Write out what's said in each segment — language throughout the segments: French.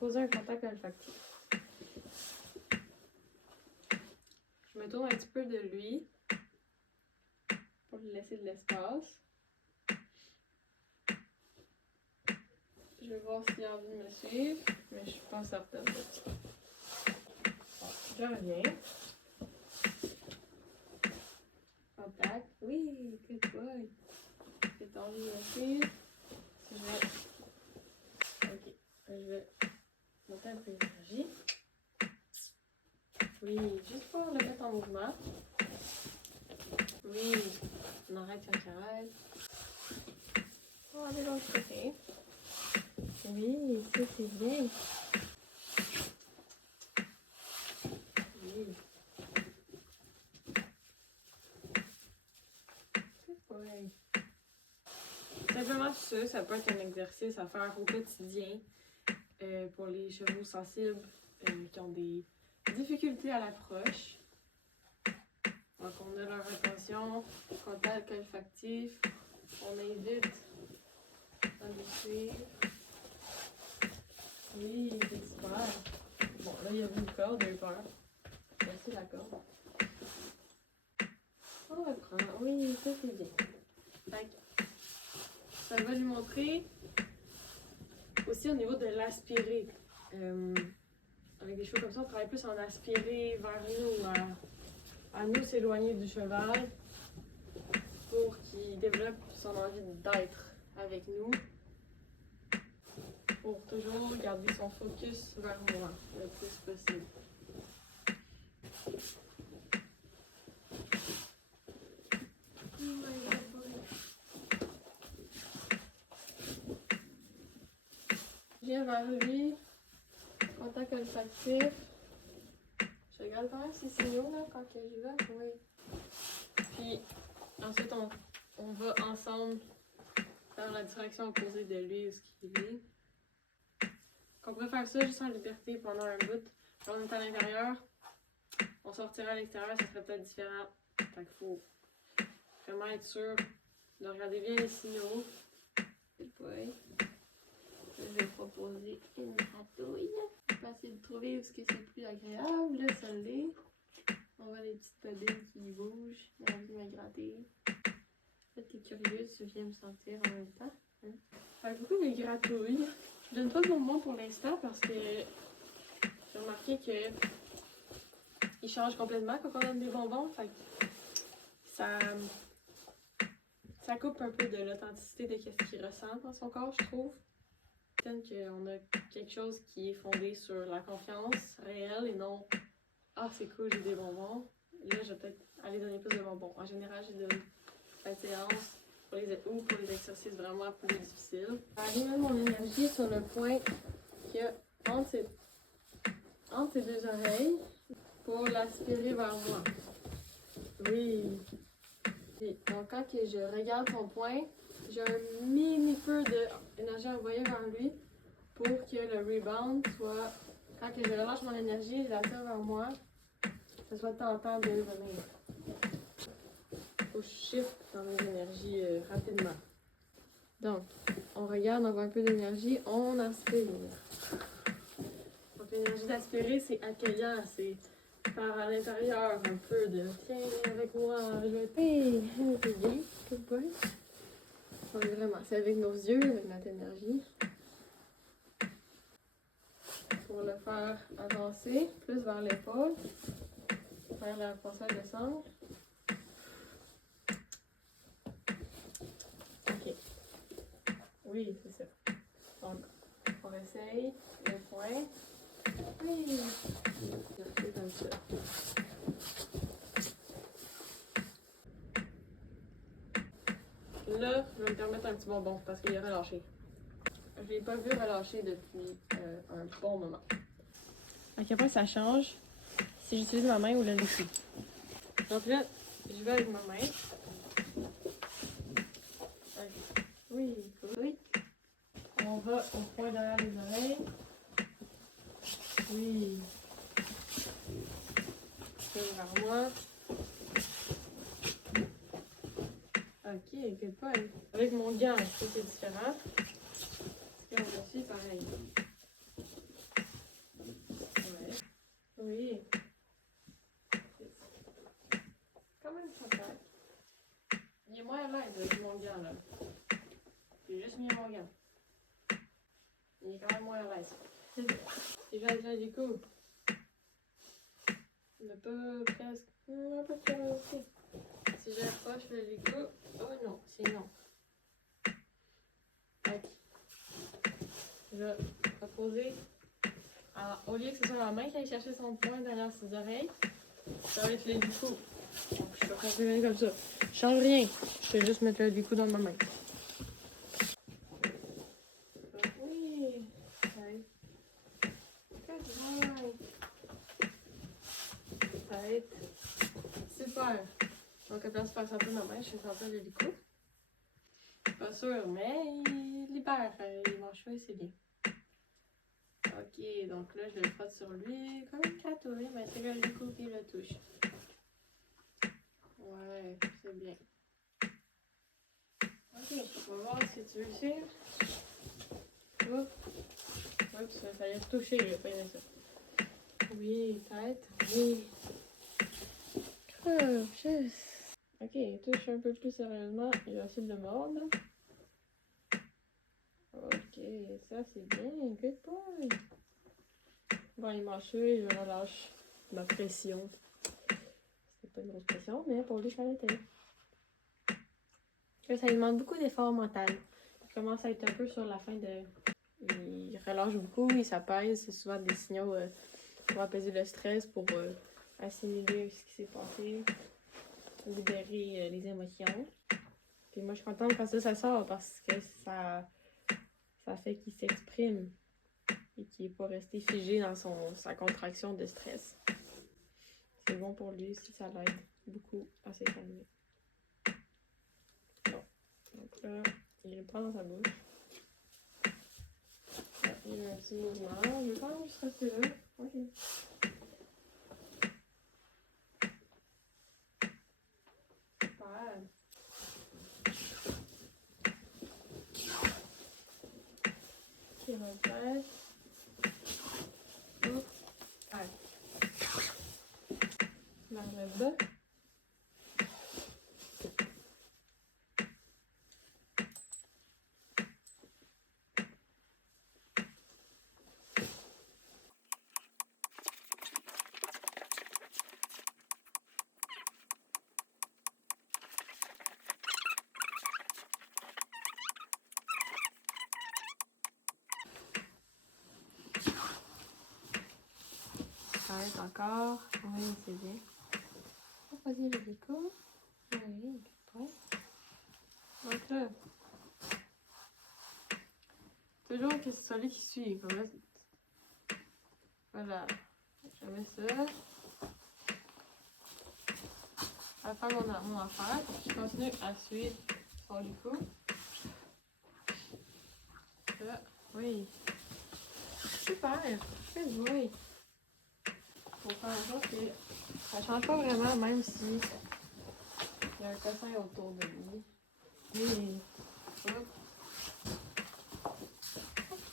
poser un contact olfactif. Je me tourne un petit peu de lui pour lui laisser de l'espace. Je vais voir s'il a envie de me suivre, mais je suis pas certaine de ça. Bon, je reviens. Contact. Oui, good boy. C'est envie de me suivre. Ok, je vais monter un peu d'énergie. Oui, juste pour le mettre en mouvement. Oui, on arrête sa caresse. On va aller de l'autre côté. Oui, ça c'est bien. Oui. Ouais. Simplement ça peut être un exercice à faire au quotidien pour les chevaux sensibles qui ont des difficultés à l'approche. Donc on a leur attention, contact olfactif, on invite à les suivre. Oui, c'est super. Bon, là, il y a une corde, j'ai eu peur. Merci la corde. On reprend. Oui, ça c'est bien. Fait que ça va lui montrer aussi au niveau de l'aspirer. Avec des chevaux comme ça, on travaille plus en aspirer vers nous, à nous s'éloigner du cheval pour qu'il développe son envie d'être avec nous. Pour toujours garder son focus vers moi le plus possible. Je viens vers lui, contact olfactif. Je regarde quand même ses signaux là, quand j'y vais. Oui. Puis ensuite, on va ensemble dans la direction opposée de lui où ce qu'il est. On pourrait faire ça juste en liberté pendant un bout. Quand on est à l'intérieur, on sortirait à l'extérieur, ça serait peut-être différent. Fait qu'il faut vraiment être sûr de regarder bien les signaux. Oui. Je vais proposer une gratouille. Je vais essayer de trouver où c'est plus agréable. Là, ça l'est. On voit les petites babines qui bougent. J'ai envie de me gratter. Peut-être que t'es curieuse, tu viens me sentir en même temps. Hein? Fait beaucoup de gratouilles. Je donne pas de bonbons pour l'instant parce que j'ai remarqué que il change complètement quand on donne des bonbons. Fait que ça coupe un peu de l'authenticité de ce qu'il ressent dans son corps, je trouve. Peut-être qu'on a quelque chose qui est fondé sur la confiance réelle et non « Ah, c'est cool, j'ai des bonbons. » Là, je vais peut-être aller donner plus de bonbons. En général, je donne la séance pour les exercices vraiment plus difficiles. Je vais mettre mon énergie sur le point qu'il y a entre ses deux oreilles pour l'aspirer vers moi. Oui. Et donc, quand je regarde son point, j'ai un mini peu d'énergie envoyée vers lui pour que le rebound soit, quand je relâche mon énergie, je l'attire vers moi, que ce soit tentant de venir. Il faut que je shift dans mes énergies rapidement. Donc, on regarde, on voit un peu d'énergie, on aspire. Donc, l'énergie d'aspirer, c'est accueillant, c'est par à l'intérieur un peu de tiens avec moi, je vais payer. C'est bien, good boy. Donc, vraiment, c'est avec nos yeux, avec notre énergie. Pour le faire avancer plus vers l'épaule, vers la pensée de descendre. Ok. Oui, c'est ça. Donc, on essaye le point. Oui. Je fais comme ça. Là, je vais me permettre un petit bonbon parce qu'il est relâché. Je ne l'ai pas vu relâcher depuis un bon moment. À quel point ça change si j'utilise ma main ou le liquide. Donc là, je vais avec ma main. Okay. Oui, oui. On va au point derrière les oreilles. Oui. C'est vers moi. Ok, good boy. Avec mon gant, est-ce que c'est différent? Parce que je suis pareil. Oui. Quand même sympa. Il est moins à l'aise avec mon gant là. J'ai juste mis mon gant. Il est quand même moins à l'aise. C'est déjà du coup. Un peu presque. Un peu de curiosité. Si je rapproche le Lego. Oh non, c'est non. Ok. Je vais poser. Alors, au lieu que ce soit ma main qui aille chercher son poing derrière ses oreilles, ça va être le Lego. Je vais continuer comme ça. Je change rien. Je vais juste mettre le Lego dans ma main. Oui. Ouais. Good boy. Ça va être super. Donc, à place de faire sentir ma main, je vais sentir le Lego. Pas sûr, mais il libère les mâchouilles, c'est bien. Ok, donc là, je le frotte sur lui comme une chatouille, mais c'est le Lego qui le touche. Ouais, c'est bien. Ok, on va voir si tu veux suivre. Oups, ça fallait toucher, je vais pas aimer ça. Oui, tête, oui. Creux, juste. Ok, touche un peu plus sérieusement, il va essayer de le mordre. Ok, ça c'est bien, good boy. Bon, il m'a tué, je relâche ma pression. C'était pas une grosse pression, mais pour lui, ça l'était. Ça lui demande beaucoup d'efforts mental. Il commence à être un peu sur la fin de... Il relâche beaucoup, il s'apaise. C'est souvent des signaux pour apaiser le stress, pour assimiler ce qui s'est passé, libérer les émotions. Puis moi, je suis contente quand ça sort parce que ça fait qu'il s'exprime et qu'il n'est pas resté figé dans sa contraction de stress. C'est bon pour lui si ça l'aide beaucoup à s'éterniser. Bon. Donc là, il le prend dans sa bouche. Là, il y a un petit mouvement. Je vais quand même juste rester là. Ok. Super. Il repère. Hop. Allez. Vers le bas. Arrête encore. Oui, c'est bien. Vas-y, le déco. Oui, ouais. Donc là, toujours que ce soit lui qui suit. Comme là, voilà. Je mets ça. À faire mon affaire. Je continue à suivre son déco. Là, oui. Super. Good boy. Pour faire en sorte que ça change pas vraiment, même si il y a un cossin autour de lui. Oui. Hop. Ok.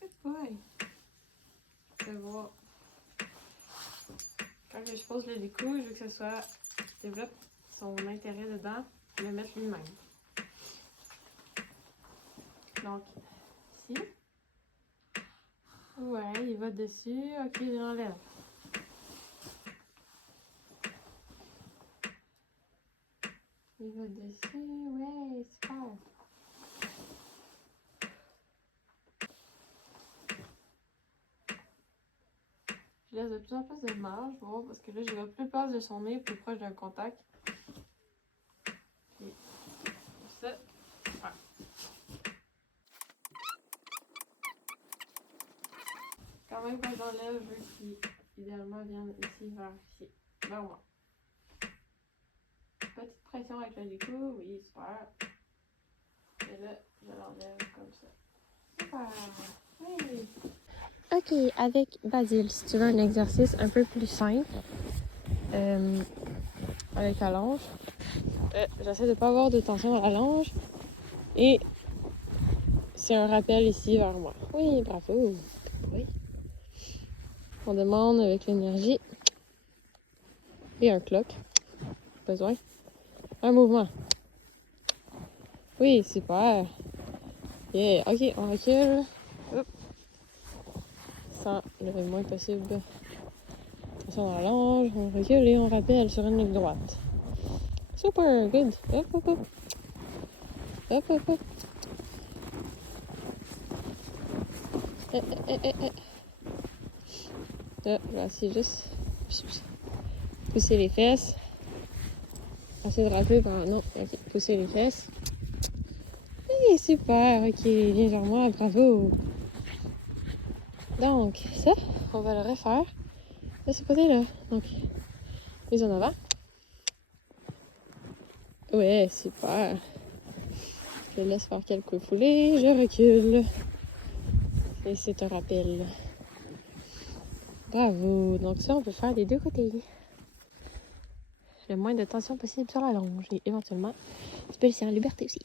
Good boy. Je vais voir. Quand je pose le déco, je veux que ce soit qu'il développe son intérêt dedans, le mettre lui-même. Donc, ici. Ouais, il va dessus. Ok, je l'enlève. Il va dessus. Ouais, super. Je laisse de plus en plus de marge, voir, parce que là, je vais plus proche de son nez, plus proche d'un contact. Et ça, ouais. Quand même, quand j'enlève, je veux qu'il, idéalement, vienne ici, vers moi. Petite pression avec le déco, oui, super. Et là, je l'enlève comme ça. Super! Oui! Ok, avec Basile, si tu veux un exercice un peu plus simple, avec la longe, j'essaie de ne pas avoir de tension à la longe et c'est un rappel ici vers moi. Oui, bravo! Oui. On demande avec l'énergie. Et un cloc. Besoin. Un mouvement. Oui, super. Yeah, ok, on recule. Hop. Sans le moins possible. Attention dans la longe, on recule et on rappelle sur une ligne droite. Super, good. Hop, hop, hop. Hop, hop, hop. Là, je vais essayer juste pousser les fesses. Essayer de rappeler par... Non, ok, pousser les fesses. Oui, super, ok, viens vers moi, bravo. Donc, ça, on va le refaire de ce côté-là. Donc, mise en avant. Ouais, super. Je laisse faire quelques foulées, je recule. Et c'est un rappel. Bravo. Donc ça, on peut faire des deux côtés. Le moins de tension possible sur la longe. Et éventuellement, tu peux laisser en liberté aussi.